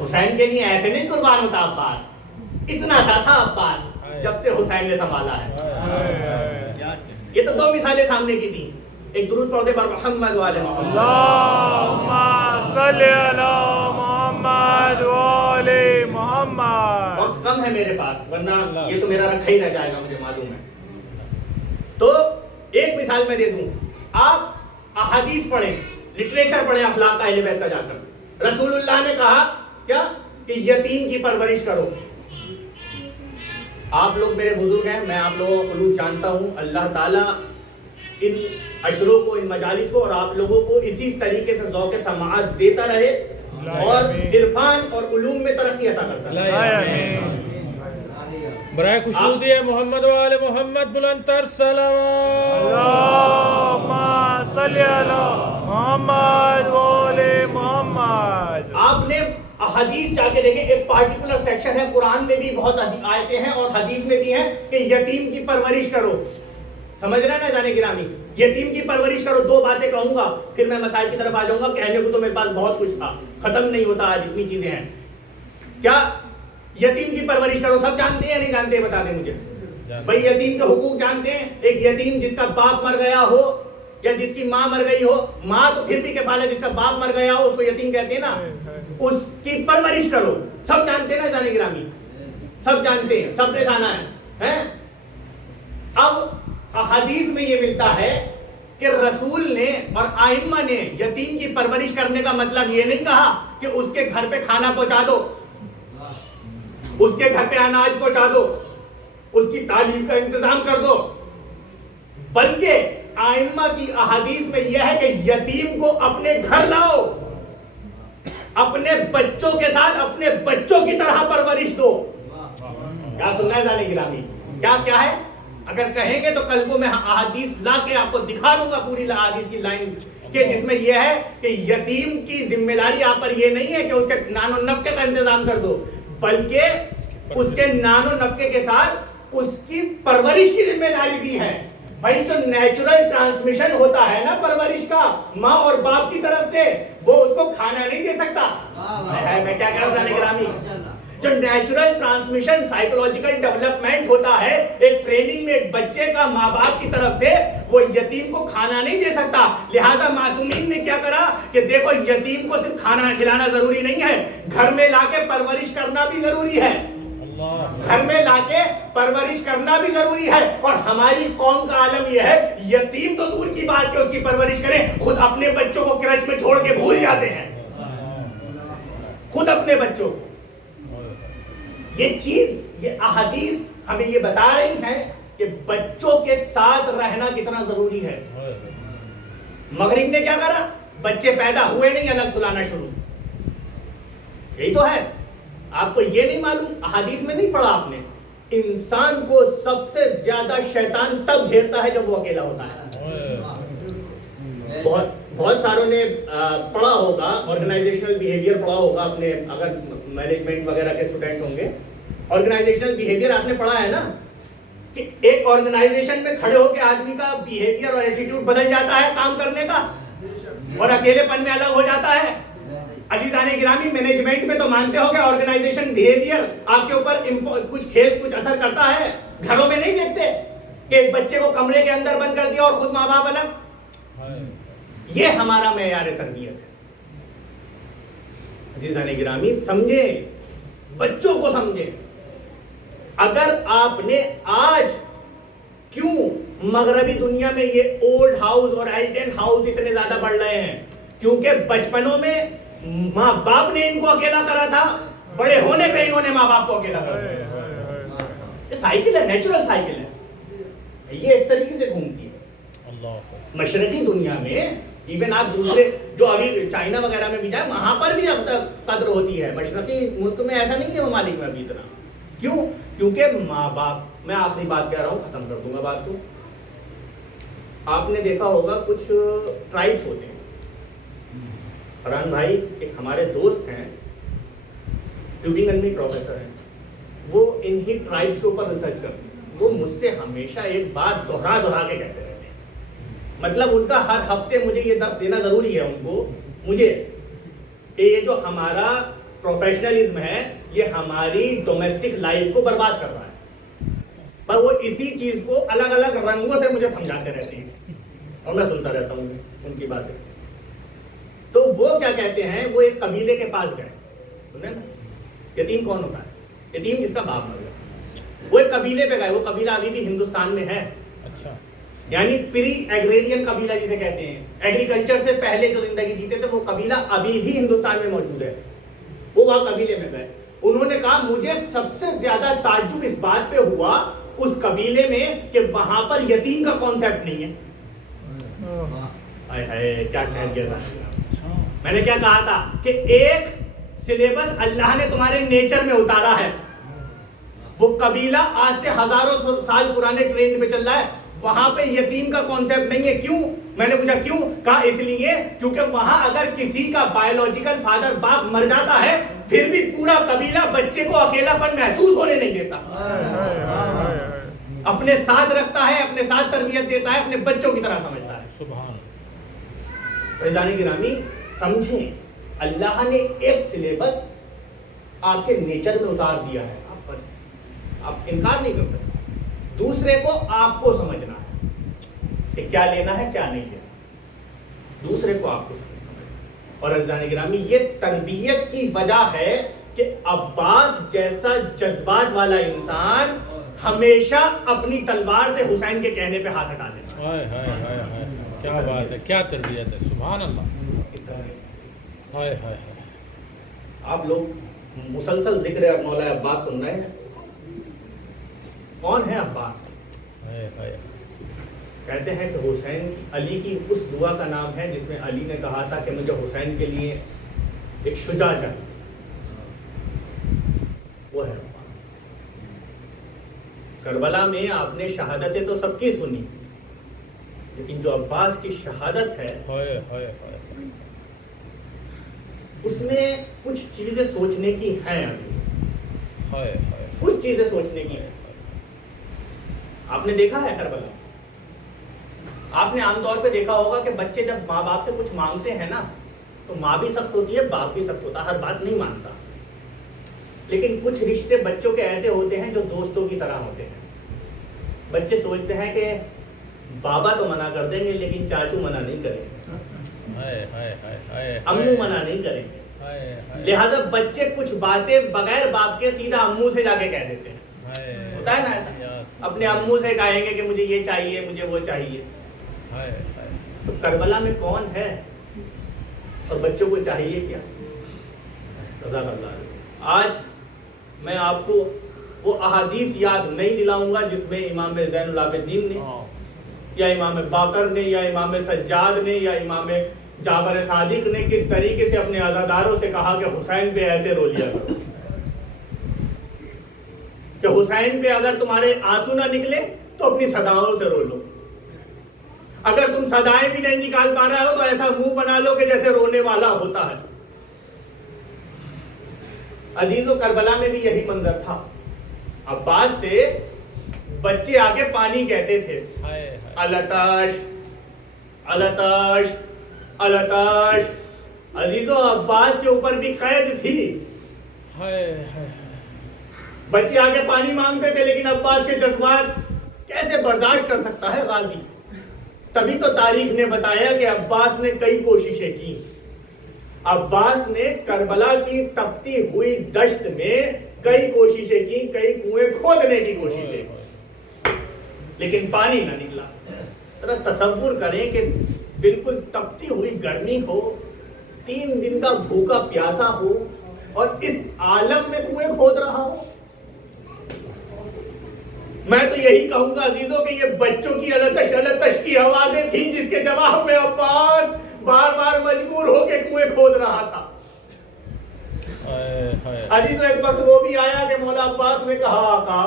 حسین کے لیے ایسے نہیں قربان ہوتا. عباس اتنا سا تھا عباس جب سے حسین نے سنبھالا ہے. یہ تو 2 مثالیں سامنے کی تھی. ایک درود پڑھتے پر محمد والے محمد. اللهم صل علی محمد وعلی محمد. وقت کم ہے میرے پاس ورنہ یہ تو میرا رکھا ہی رہ جائے گا، مجھے معلوم ہے. تو ایک مثال میں دے دوں. آپ احادیث پڑھیں، لٹریچر پڑھیں اخلاق کا اہل بیت کا جا کر. رسول اللہ نے کہا کیا کہ یتیم کی پرورش کرو. آپ لوگ میرے بزرگ ہیں، میں آپ لوگوں کو خلوص جانتا ہوں. اللہ تعالیٰ ان عشروں کو، ان مجالس کو اور آپ لوگوں کو اسی طریقے سے ذوق سماعت دیتا رہے اور عرفان اور علوم میں ترقی عطا کرتا رہے. برائے خوشنودی ہے محمد و آل محمد بلند تر سلام. اللهم صل علی محمد وعلی محمد. آپ نے احادیث جا کے دیکھیں، ایک پارٹیکولر سیکشن ہے قرآن میں بھی بہت آیتیں ہیں اور حدیث میں بھی ہیں کہ یتیم کی پرورش کرو. سمجھ رہے ہیں نا جانے گرامی؟ یتیم کی پرورش کرو. 2 باتیں کہوں گا پھر میں مسائل کی طرف آ جاؤں گا. کہنے کو تو میرے پاس بہت کچھ تھا، ختم نہیں ہوتا آج، اتنی چیزیں ہیں. کیا یتیم کی پرورش کرو سب جانتے ہیں یا نہیں جانتے؟ بتا دیں مجھے بھائی. یتیم کے حقوق جانتے ہیں؟ ایک یتیم جس کا باپ مر گیا ہو یا جس کی ماں مر گئی ہو، ماں تو پھر بھی کفالہ ہے، جس کا باپ مر گیا ہو اس کو یتیم کہتے ہیں نا. اس کی پرورش کرو. سب جانتے ہیں نا جانے گرامی؟ سب جانتے ہیں، سب نے جانا ہے. اب احادیث میں یہ ملتا ہے کہ رسول نے اور ائمہ نے یتیم کی پرورش کرنے کا مطلب یہ نہیں کہا کہ اس کے گھر پہ کھانا پہنچا دو، اس کے گھر پہ اناج پہنچا دو، اس کی تعلیم کا انتظام کر دو. بلکہ ائمہ کی احادیث میں یہ ہے کہ یتیم کو اپنے گھر لاؤ، اپنے بچوں کے ساتھ اپنے بچوں کی طرح پرورش دو. کیا سننا ہے جانے گرامی؟ کیا ہے؟ اگر کہیں گے تو کل کو میں احادیث لا کے آپ کو دکھا دوں گا پوری احادیث کی لائن کہ جس میں یہ ہے کہ یتیم کی ذمہ داری آپ پر یہ نہیں ہے کہ اس کے نان و نفقے کا انتظام کر دو، بلکہ اس کے نان و نفقے کے ساتھ اس کی پرورش کی ذمہ داری بھی ہے. بھائی جو نیچرل ٹرانسمیشن ہوتا ہے نا پرورش کا ماں اور باپ کی طرف سے، وہ اس کو کھانا نہیں دے سکتا. میں کیا کہہ رہا ہوں جانے گرامی؟ جو نیچرل ٹرانسمیشن سائیکولوجیکل ڈیولپمنٹ ہوتا ہے ایک ٹریننگ میں ایک بچے کا ماں باپ کی طرف سے، وہ یتیم کو کھانا نہیں دے سکتا. لہذا معصومین نے کیا کرا کہ دیکھو یتیم کو صرف کھانا کھلانا ضروری نہیں ہے، گھر میں لا کے پرورش کرنا بھی ضروری ہے. گھر میں لا کے پرورش کرنا بھی ضروری ہے. اور ہماری قوم کا عالم یہ ہے یتیم تو دور کی بات کہ اس کی پرورش کریں، خود اپنے بچوں کو کرچ میں چھوڑ کے بھول جاتے ہیں. خود اپنے بچوں. یہ چیز، یہ احادیث ہمیں یہ بتا رہی ہیں کہ بچوں کے ساتھ رہنا کتنا ضروری ہے. مغرب نے کیا کرا؟ بچے پیدا ہوئے نہیں الگ سلانا شروع. یہی تو ہے. آپ کو یہ نہیں معلوم؟ احادیث میں نہیں پڑھا آپ نے؟ انسان کو سب سے زیادہ شیطان تب گھیرتا ہے جب وہ اکیلا ہوتا ہے. بہت ساروں نے پڑھا ہوگا، آرگنائزیشنل بیہیویئر پڑھا ہوگا اپنے، اگر مینجمنٹ وغیرہ کے اسٹوڈنٹ ہوں گے. آرگنائزیشنل بیہیویئر آپ نے پڑھا ہے نا کہ ایک آرگنائزیشن میں کھڑے ہو کے آدمی کا بیہیویئر اور ایٹیٹیوڈ بدل جاتا ہے کام کرنے کا اور اکیلے پن میں الگ ہو جاتا ہے. عزیزان گرامی، مینجمنٹ میں تو مانتے ہو کہ آرگنائزیشن بیہیویئر آپ کے اوپر کچھ اثر کرتا ہے. گھروں میں نہیں دیکھتے کہ ایک بچے کو کمرے کے اندر بند کر دیا اور خود ماں باپ الگ. یہ ہمارا معیار تربیت ہے. عزیزان گرامی سمجھیں، بچوں کو سمجھیں. اگر آپ نے آج کیوں مغربی دنیا میں یہ اولڈ ہاؤس اور ایلٹن ہاؤس اتنے زیادہ بڑھ رہے ہیں؟ کیونکہ بچپنوں میں ماں باپ نے ان کو اکیلا کرا تھا، بڑے ہونے پہ انہوں نے ماں باپ کو اکیلا کرا تھا. یہ سائیکل ہے، نیچرل سائیکل ہے، یہ اس طریقے سے گھومتی ہے. مشرقی دنیا میں ایون آپ دوسرے جو ابھی چائنا وغیرہ میں بھی جائیں، وہاں پر بھی اب تک قدر ہوتی ہے. مشرقی ملک میں ایسا نہیں ہے ممالک میں ابھی اتنا. کیوں؟ کیونکہ ماں باپ، میں آخری بات کہہ رہا ہوں، ختم کر دوں گا بات کو. آپ نے دیکھا ہوگا کچھ ٹرائبس ہوتے ہیں. فرحان بھائی ایک ہمارے دوست ہیں، ٹیوبنگن میں پروفیسر ہیں، وہ انہی ٹرائبس کے اوپر ریسرچ کرتے ہیں. وہ مجھ سے ہمیشہ ایک بات دہرا کے کہتے رہتے ہیں. مطلب ان کا ہر ہفتے مجھے یہ درس دینا ضروری ہے ان کو، مجھے، کہ یہ جو ہمارا پروفیشنلزم ہے یہ ہماری ڈومیسٹک لائف کو برباد کر رہا ہے. پر وہ اسی چیز کو الگ الگ رنگوں سے مجھے سمجھاتے رہتے ہیں اور میں سنتا رہتا ہوں ان کی باتیں. تو وہ کیا کہتے ہیں، وہ ایک قبیلے کے پاس گئے. سنیں نا، یتیم کون ہوتا ہے؟ یتیم جس کا باپ مر گیا. وہ ایک قبیلے پہ گئے. وہ قبیلہ ابھی بھی ہندوستان میں ہے. اچھا، یعنی پری ایگریرین قبیلہ جسے کہتے ہیں، ایگریکلچر سے پہلے جو زندگی جیتے تھے، وہ قبیلہ ابھی بھی ہندوستان میں موجود ہے. وہ وہاں قبیلے میں گئے. انہوں نے کہا مجھے سب سے زیادہ تعجب اس بات پہ ہوا اس قبیلے میں کہ وہاں پر یتیم کا کانسیپٹ نہیں ہے. کیا کہہ دیا تھا میں نے، کیا کہا تھا کہ ایک سلیبس اللہ نے تمہارے نیچر میں اتارا ہے. وہ قبیلہ آج سے ہزاروں سال پرانے ٹرینڈ میں چل رہا ہے، وہاں پہ یتیم کا کانسیپٹ نہیں ہے. کیوں؟ میں نے پوچھا کیوں؟ کہا اس لیے کیونکہ وہاں اگر کسی کا بایولوجیکل فادر باپ مر جاتا ہے پھر بھی پورا قبیلہ بچے کو اکیلا پن محسوس ہونے نہیں دیتا، اپنے ساتھ رکھتا ہے، اپنے ساتھ تربیت دیتا ہے، اپنے بچوں کی طرح سمجھتا ہے. سبحان اللہ. عزیزان گرامی سمجھیں، اللہ نے ایک سلیبس آپ کے نیچر میں اتار دیا ہے، آپ انکار نہیں کر سکتے. دوسرے کو آپ کو سمجھنا ہے کہ کیا لینا ہے کیا نہیں لینا، دوسرے کو آپ کو سمجھنا. اور عزیزان گرامی یہ تربیت کی وجہ ہے کہ عباس جیسا جذبات والا انسان ہمیشہ اپنی تلوار سے حسین کے کہنے پہ ہاتھ ہٹا دیتا. کیا بات ہے، کیا تربیت ہے، سبحان اللہ. آپ لوگ مسلسل ذکر مولا عباس سن رہے ہیں. کون ہے عباس؟ کہتے ہیں کہ حسین علی کی اس دعا کا نام ہے جس میں علی نے کہا تھا کہ مجھے حسین کے لیے ایک شجاع چاہیے، وہ ہے عباس. کربلا میں آپ نے شہادتیں تو سب کی سنی، لیکن جو عباس کی شہادت ہے اس میں کچھ چیزیں سوچنے کی ہیں. کچھ چیزیں سوچنے کی ہیں. آپ نے دیکھا ہے کربلا، آپ نے عام طور پہ دیکھا ہوگا کہ بچے جب ماں باپ سے کچھ مانگتے ہیں نا تو ماں بھی سخت ہوتی ہے، باپ بھی سخت ہوتا ہے، ہر بات نہیں مانتا. لیکن کچھ رشتے بچوں کے ایسے ہوتے ہیں جو دوستوں کی طرح ہوتے ہیں. بچے سوچتے ہیں کہ بابا تو منع کر دیں گے لیکن چاچو منع نہیں کریں گے، امو منع نہیں کریں گے. لہذا بچے کچھ باتیں بغیر باپ کے سیدھا امو سے جا کے کہہ دیتے ہیں. ہوتا ہے نا ایسا، اپنے امو سے کہیں گے کہ مجھے یہ چاہیے، مجھے وہ چاہیے. تو کربلا میں کون ہے اور بچوں کو چاہیے کیا؟ جزاک اللہ. آج میں آپ کو وہ احادیث یاد نہیں دلاؤں گا جس میں امام زین العابدین نے یا امام باقر نے یا امام سجاد نے یا امام جعفر صادق نے کس طریقے سے اپنے عزاداروں سے کہا کہ حسین پہ ایسے رو لیا کرو، کہ حسین پہ اگر تمہارے آنسو نہ نکلے تو اپنی صداؤں سے رو لو، اگر تم صدائیں بھی نہیں نکال پا رہے ہو تو ایسا منہ بنا لو کہ جیسے رونے والا ہوتا ہے. عزیزو کربلا میں بھی یہی منظر تھا. عباس سے بچے آگے پانی کہتے تھے، التاش التاش التاش. عزیزو عباس کے اوپر بھی قید تھی. بچے آگے پانی مانگتے تھے لیکن عباس کے جذبات کیسے برداشت کر سکتا ہے غازی؟ تبھی تو تاریخ نے بتایا کہ عباس نے کئی کوششیں کی. عباس نے کربلا کی تپتی ہوئی دشت میں کئی کوششیں کی, کئی کنویں کھودنے کی کوششیں کی, لیکن پانی نہ نکلا. ذرا تصور کریں کہ بالکل تپتی ہوئی گرمی ہو, 3 دن کا بھوکا پیاسا ہو, اور اس عالم میں کنویں کھود رہا ہو. میں تو یہی کہوں گا عزیزوں کہ یہ بچوں کی التش کی آوازیں تھیں جس کے جواب میں عباس بار بار مجبور ہو کے کنویں کھود رہا تھا. عزیزوں ایک وقت وہ بھی آیا کہ مولا عباس نے کہا آقا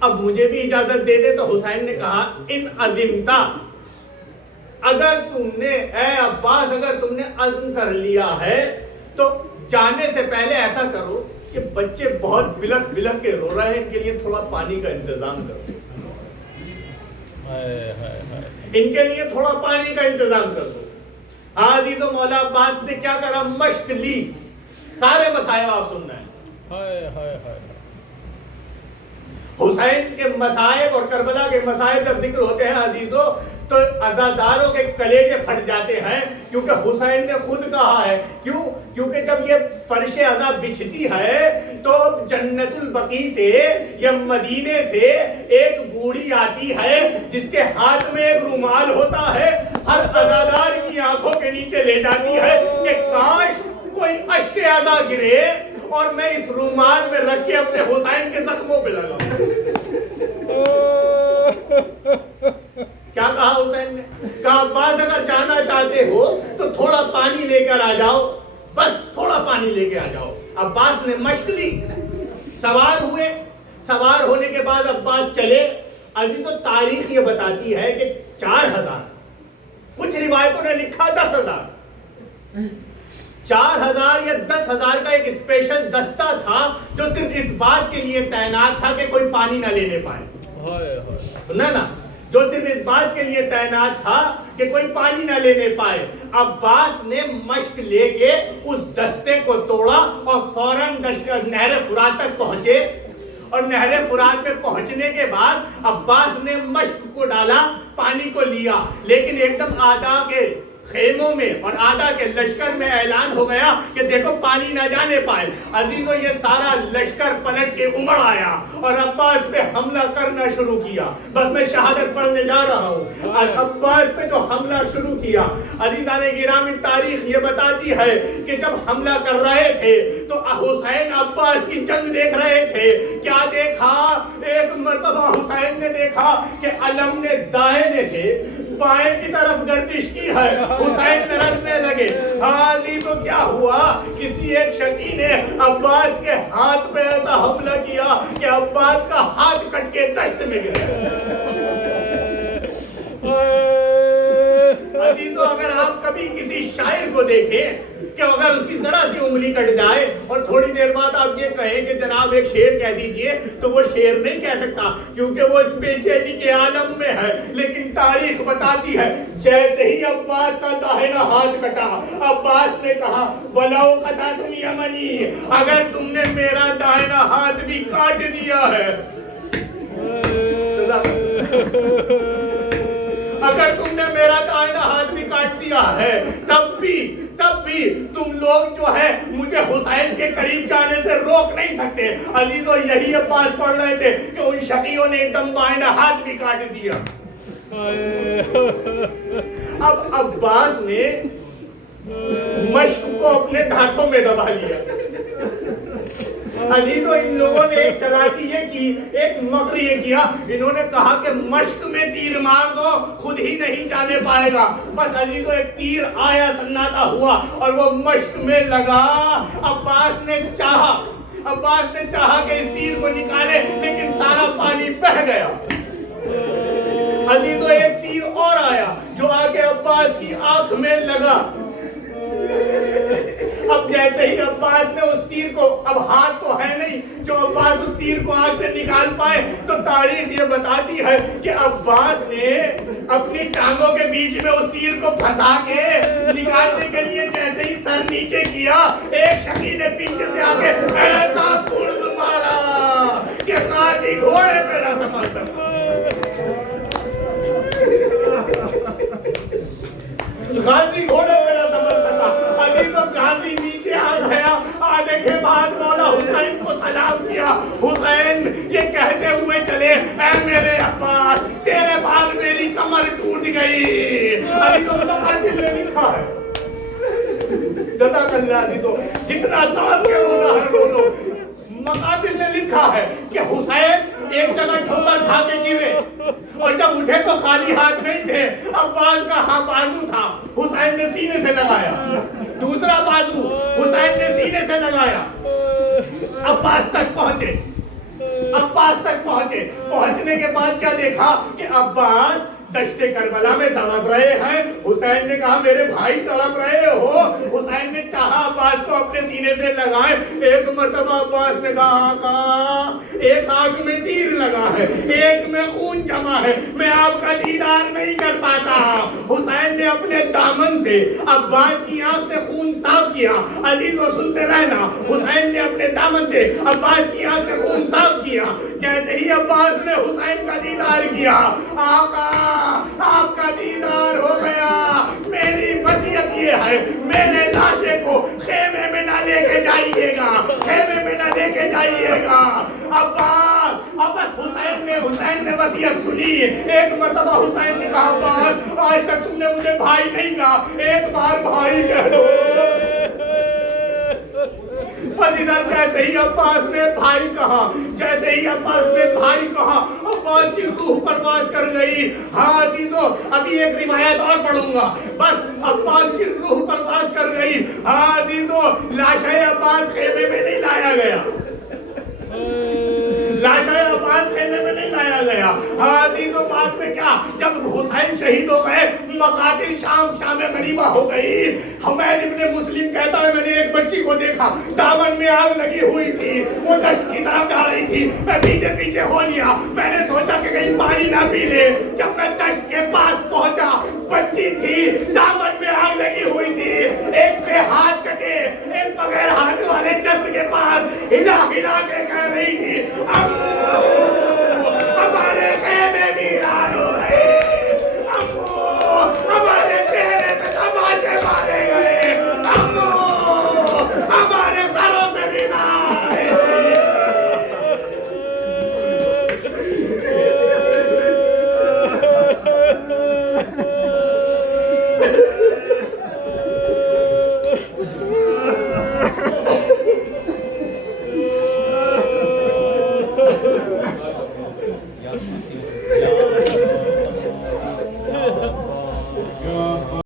اب مجھے بھی اجازت دے دے. تو حسین نے کہا ان عزمتا, اگر تم نے اے عباس اگر تم نے عزم کر لیا ہے تو جانے سے پہلے ایسا کرو کہ بچے بہت بلک بلک کے رو رہے ہیں, ان کے لیے تھوڑا پانی کا انتظام کرو, ان کے لیے تھوڑا پانی کا انتظام کر دو. عزیزو مولا عباس نے کیا کرا, مشق لی. سارے مصائب آپ سننا ہے. حسین کے مصائب اور کربلا کے مصائب جب ذکر ہوتے ہیں عزیزو تو عزاداروں کے کلیجے پھٹ جاتے ہیں, کیونکہ حسین نے خود کہا ہے. کیونکہ جب یہ فرش عزا بچھتی ہے تو جنت البقیع سے یا مدینے سے ایک بوڑھی آتی ہے جس کے ہاتھ میں ایک رومال ہوتا ہے, ہر عزادار کی آنکھوں کے نیچے لے جاتی ہے کہ کاش کوئی اشک عزا گرے اور میں اس رومال میں رکھ کے اپنے حسین کے زخموں پہ لگاؤں. کیا کہا حسین نے؟ کہا عباس اگر جانا چاہتے ہو تو تھوڑا پانی لے کر آ جاؤ, بس تھوڑا پانی لے کے آ جاؤ. عباس نے مشق لی, سوار ہوئے, سوار ہونے کے بعد عباس چلے. عزیزو تاریخ یہ بتاتی ہے کہ 4000, کچھ روایتوں نے لکھا 10,000, 4000 یا 10,000 کا ایک اسپیشل دستہ تھا جو صرف اس بات کے لیے تعینات تھا کہ کوئی پانی نہ لینے پائے. نا جو صرف اس بات کے لیے تعینات تھا کہ کوئی پانی نہ لینے پائے. عباس نے مشق لے کے اس دستے کو توڑا اور فوراً نہر فرات تک پہنچے, اور نہر فرات میں پہنچنے کے بعد عباس نے مشق کو ڈالا, پانی کو لیا, لیکن ایک دم آدھا کے خیموں میں اور آدھا کے لشکر میں اعلان ہو گیا کہ دیکھو پانی نہ جانے پائے. عزیزو یہ سارا لشکر پلٹ کے امڑ آیا اور عباس پہ حملہ کرنا شروع کیا. بس میں شہادت پڑھنے جا رہا ہوں. عباس پہ جو حملہ شروع کیا, عزیزان گرامی تاریخ یہ بتاتی ہے کہ جب حملہ کر رہے تھے تو حسین عباس کی جنگ دیکھ رہے تھے. کیا دیکھا, ایک مرتبہ حسین نے دیکھا کہ علم نے دائیں سے بائیں کی طرف گردش کی ہے. حسین لڑنے لگے. حاضی تو کیا ہوا, کسی ایک شکی نے عباس کے ہاتھ پہ ایسا حملہ کیا کہ عباس کا ہاتھ کٹ کے دشت میں گیا. عزیزو اگر آپ کبھی کسی شاعر کو دیکھیں کہ اگر اس کی ذرا سی انگلی کٹ جائے اور تھوڑی دیر بعد آپ یہ کہیں کہ جناب ایک شعر کہہ دیجئے, تو وہ شعر نہیں کہہ سکتا کیونکہ وہ اس بے چینی کے عالم میں ہے. لیکن تاریخ بتاتی ہے جیسے ہی عباس کا داہنا ہاتھ کٹا, عباس نے کہا وَلَوْ قَطَعْتُمْ یَمَنِی, اگر تم نے میرا داہنا ہاتھ بھی کاٹ دیا ہے, اگر تم نے میرا دائنا ہاتھ بھی کاٹ دیا ہے, تب بھی تم لوگ جو ہے مجھے حسین کے قریب جانے سے روک نہیں سکتے. عزیزو یہی عباس پڑھ رہے تھے کہ ان شقیوں نے ایک دم دائنا ہاتھ بھی کاٹ دیا. اب عباس نے مشق کو اپنے دھاتوں میں دبا لیا. عزیزو ان لوگوں نے ایک چلاکی یہ کی, ایک مکر یہ کیا, انہوں نے کہا کہ مشق میں تیر مار دو, خود ہی نہیں جانے پائے گا. بس عزیزو ایک تیر آیا, سناٹا ہوا اور وہ مشق میں لگا. عباس نے چاہا کہ اس تیر کو نکالے, لیکن سارا پانی بہہ گیا. عزیزو ایک تیر اور آیا جو آ کے عباس کی آنکھ میں لگا. اب جیسے ہی عباس نے اس تیر کو, اب ہاتھ تو ہے نہیں جو عباس اس تیر کو آنکھ سے نکال پائے, تو تاریخ یہ بتاتی ہے کہ عباس نے اپنی ٹانگوں کے بیچ میں اس تیر کو پھنسا کے نکالنے کے لیے جیسے ہی سر نیچے کیا, ایک شقی نے پیچھے سے آ کے ایسا گرز مارا کہ غازی گھوڑے پہ نہ سنبھل سکا. غازی گھوڑے پہ نہ سنبھل سکا. آنے کے بعد مولا حسین کو سلام کیا. حسین یہ کہتے ہوئے چلے اے میرے عباس تیرے بعد میری کمر ٹوٹ گئی. علی تو مقاتل نے لکھا ہے جزاک اللہ علی تو جتنا دام کے رونا ہے بولو. مقاتل نے لکھا ہے کہ حسین ایک جگہ ٹھوکر کھا کے گرے اور جب اٹھے تو خالی ہاتھ نہیں تھے. عباس کا ہاں بازو تھا حسین نے سینے سے لگایا. دوسرا بازو حسین نے سینے سے لگایا. عباس تک پہنچے. عباس تک پہنچے. پہنچنے کے بعد کیا دیکھا کہ عباس دشت کربلا میں تڑپ رہے ہیں. حسین نے کہا میرے بھائی تڑپ رہے ہو. حسین نے چاہا عباس کو اپنے سینے سے لگائے. ایک مرتبہ عباس نے کہا آقا ایک آنکھ میں تیر لگا ہے ایک میں خون جمع ہے میں آپ کا دیدار نہیں کر پاتا. حسین نے اپنے دامن سے عباس کی آنکھ سے خون صاف کیا. عزیز و سنتے رہنا حسین نے اپنے دامن سے عباس کی آنکھ سے خون صاف کیا. جیسے ہی عباس نے حسین کا دیدار کیا آقا آپ کا دیدار ہو گیا. میری وصیت یہ ہے میرے لاشے کو خیمے میں نہ لے کے جائیے گا. خیمے میں نہ لے کے جائیے گا. عباس حسین نے وصیت سنی. ایک مرتبہ حسین نے کہا عباس آج تک تم نے مجھے بھائی نہیں کہا ایک بار بھائی کہہ دو. بس ادھر جیسے ہی عباس نے بھائی کہا جیسے ہی عباس نے بھائی کہا عباس کی روح پرواز کر گئی. ہاں عزیزو ابھی ایک روایت اور پڑھوں گا. بس عباس کی روح پرواز کر گئی. ہاں عزیزو لاشے عباس خیمے میں نہیں لایا گیا. لاشے عباس خیمے میں نہیں لایا گیا. ہاں عزیزو بعد میں کیا جب حسین شہید ہو گئے مقاتل شام غریبہ ہو گئی. حمید ابن مسلم کہتا ہے میں نے ایک بچی کو دیکھا دامن میں آگ لگی ہوئی تھی وہ دشت کی طرف جا رہی تھی. میں پیچھے ہو لیا. میں نے سوچا کہ کہیں پانی نہ پی لے. جب میں دشت کے پاس پہنچا بچی تھی دامن میں آگ لگی ہوئی تھی. ایک پہ ہاتھ کٹے ایک بغیر ہاتھ والے جسد کے پاس